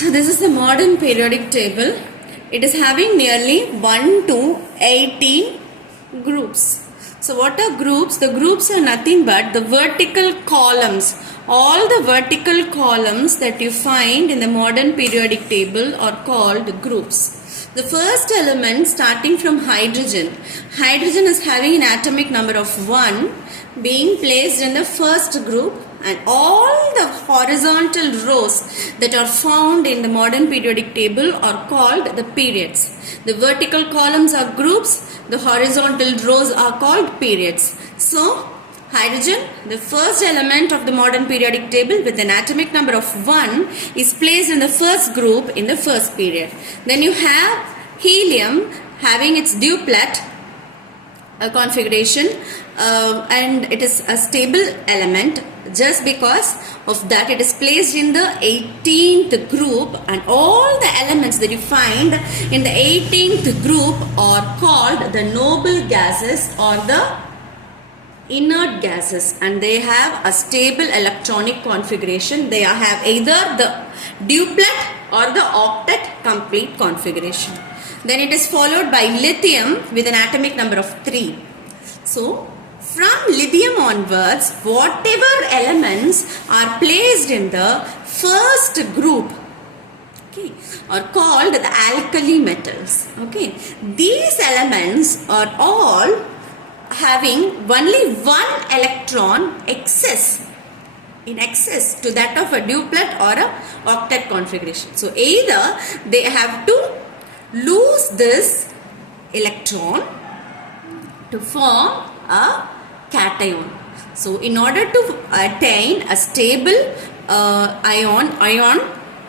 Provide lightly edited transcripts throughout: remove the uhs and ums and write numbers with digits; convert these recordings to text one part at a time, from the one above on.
So this is the modern periodic table. It is having nearly 1 to 18 groups. So what are groups? The groups are nothing but the vertical columns. All the vertical columns that you find in the modern periodic table are called groups. The first element starting from hydrogen. Hydrogen is having an atomic number of 1 being placed in the first group, and all the horizontal rows that are found in the modern periodic table are called the periods. The vertical columns are groups, the horizontal rows are called periods. So, hydrogen, the first element of the modern periodic table with an atomic number of 1, is placed in the first group in the first period. Then you have helium having its duplet configuration, and it is a stable element. Just because of that, it is placed in the 18th group, and all the elements that you find in the 18th group are called the noble gases or the inert gases, and they have a stable electronic configuration. They have either the duplet or the octet complete configuration. Then it is followed by lithium with an atomic number of 3. So, from lithium onwards, whatever elements are placed in the first group, okay, are called the alkali metals. Okay, these elements are all having only one electron in excess to that of a duplet or a octet configuration. So, either they have to lose this electron to form a cation. So, in order to attain a stable ion,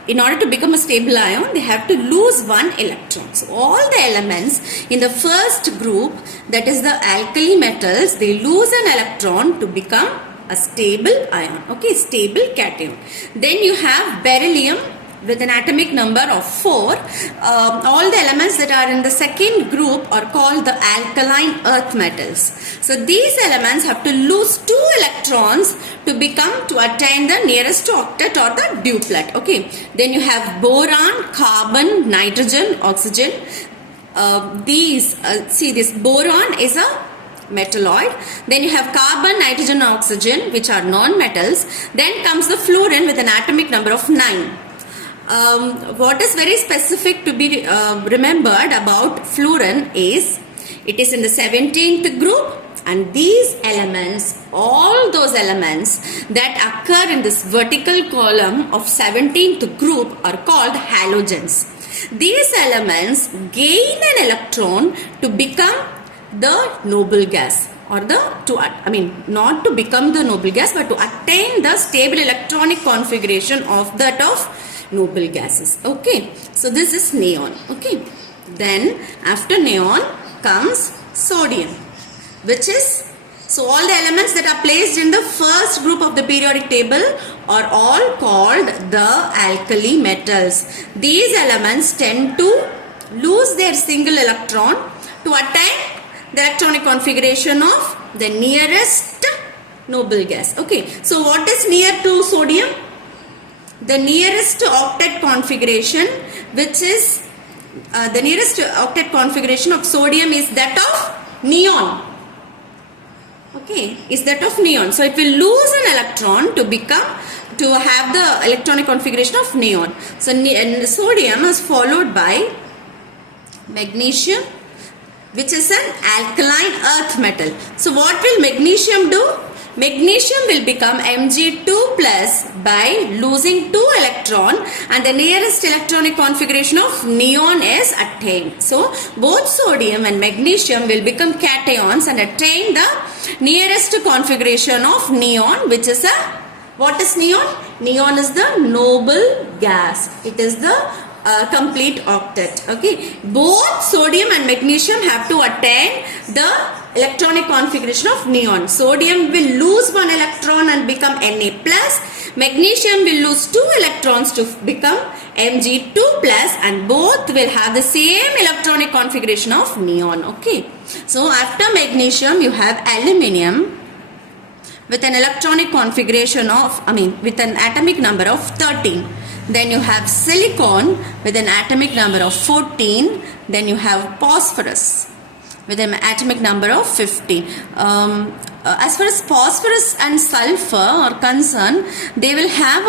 in order to become a stable ion, they have to lose one electron. So, all the elements in the first group, that is the alkali metals, they lose an electron to become a stable ion. Okay, stable cation. Then you have beryllium with an atomic number of 4. All the elements that are in the second group are called the alkaline earth metals. So these elements have to lose 2 electrons to attain the nearest to octet or the duplet. Okay. Then you have boron, carbon, nitrogen, oxygen. This boron is a metalloid. Then you have carbon, nitrogen, oxygen, which are non-metals. Then comes the fluorine with an atomic number of 9. What is very specific to be remembered about fluorine is it is in the 17th group, and these elements, all those elements that occur in this vertical column of 17th group are called halogens. These elements gain an electron to become the noble gas, or not to become the noble gas, but to attain the stable electronic configuration of that of noble gases. Okay, so this is neon. Okay, then after neon comes sodium, which is, so all the elements that are placed in the first group of the periodic table are all called the alkali metals. These elements tend to lose their single electron to attain the electronic configuration of the nearest noble gas. Okay, so what is near to sodium? The nearest octet configuration, which is the nearest octet configuration of sodium is that of neon. Okay, is that of neon. So it will lose an electron to have the electronic configuration of neon. So sodium is followed by magnesium, which is an alkaline earth metal. So what will magnesium do? Magnesium will become Mg2 plus by losing 2 electron, and the nearest electronic configuration of neon is attained. So both sodium and magnesium will become cations and attain the nearest configuration of neon, which is what is neon? Neon is the noble gas. It is the complete octet. Okay, both sodium and magnesium have to attain the electronic configuration of neon. Sodium will lose 1 electron and become Na plus. Magnesium will lose 2 electrons to become Mg2 plus, and both will have the same electronic configuration of neon. Okay, so after magnesium you have aluminium with an electronic configuration of, with an atomic number of 13. Then you have silicon with an atomic number of 14. Then you have phosphorus with an atomic number of 15. As far as phosphorus and sulfur are concerned, they will have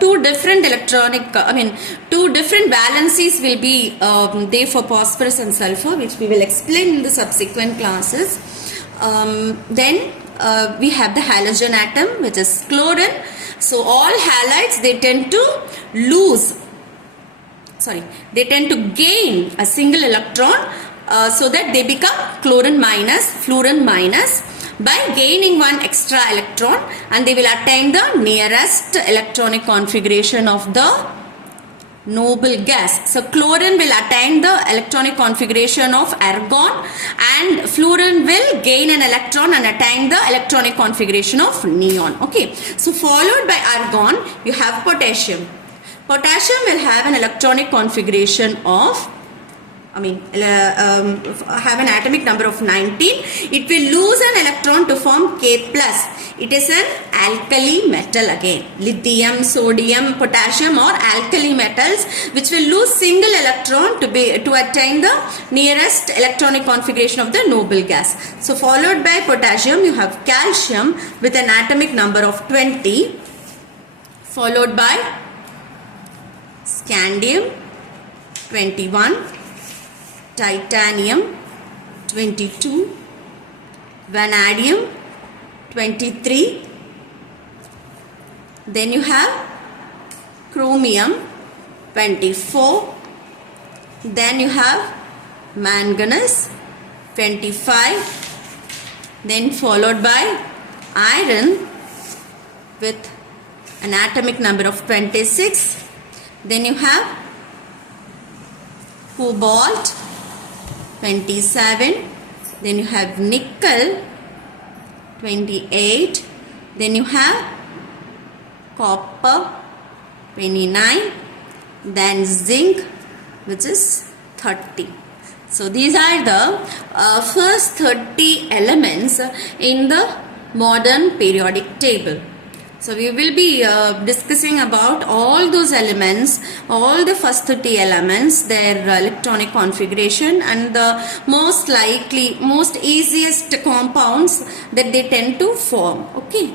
two different two different valencies will be there for phosphorus and sulfur, which we will explain in the subsequent classes. Then we have the halogen atom, which is chlorine. So all halides, they tend to gain a single electron, so that they become chlorine minus, fluorine minus, by gaining one extra electron, and they will attain the nearest electronic configuration of the noble gas. So chlorine will attain the electronic configuration of argon, and fluorine will gain an electron and attain the electronic configuration of neon. Okay, so followed by argon, you have potassium. Potassium will have an electronic configuration of have an atomic number of 19. It will lose an electron to form K+. It is an alkali metal again. Lithium, sodium, potassium or alkali metals, which will lose single electron to attain the nearest electronic configuration of the noble gas. So followed by potassium, you have calcium with an atomic number of 20, followed by scandium 21, titanium 22, vanadium 23, then you have chromium 24, then you have manganese 25, then followed by iron with an atomic number of 26, then you have cobalt 27, then you have nickel 28, then you have copper 29, then zinc, which is 30. So these are the first 30 elements in the modern periodic table. So we will be discussing about all those elements, all the first 30 elements, their electronic configuration, and the most easiest compounds that they tend to form. Okay.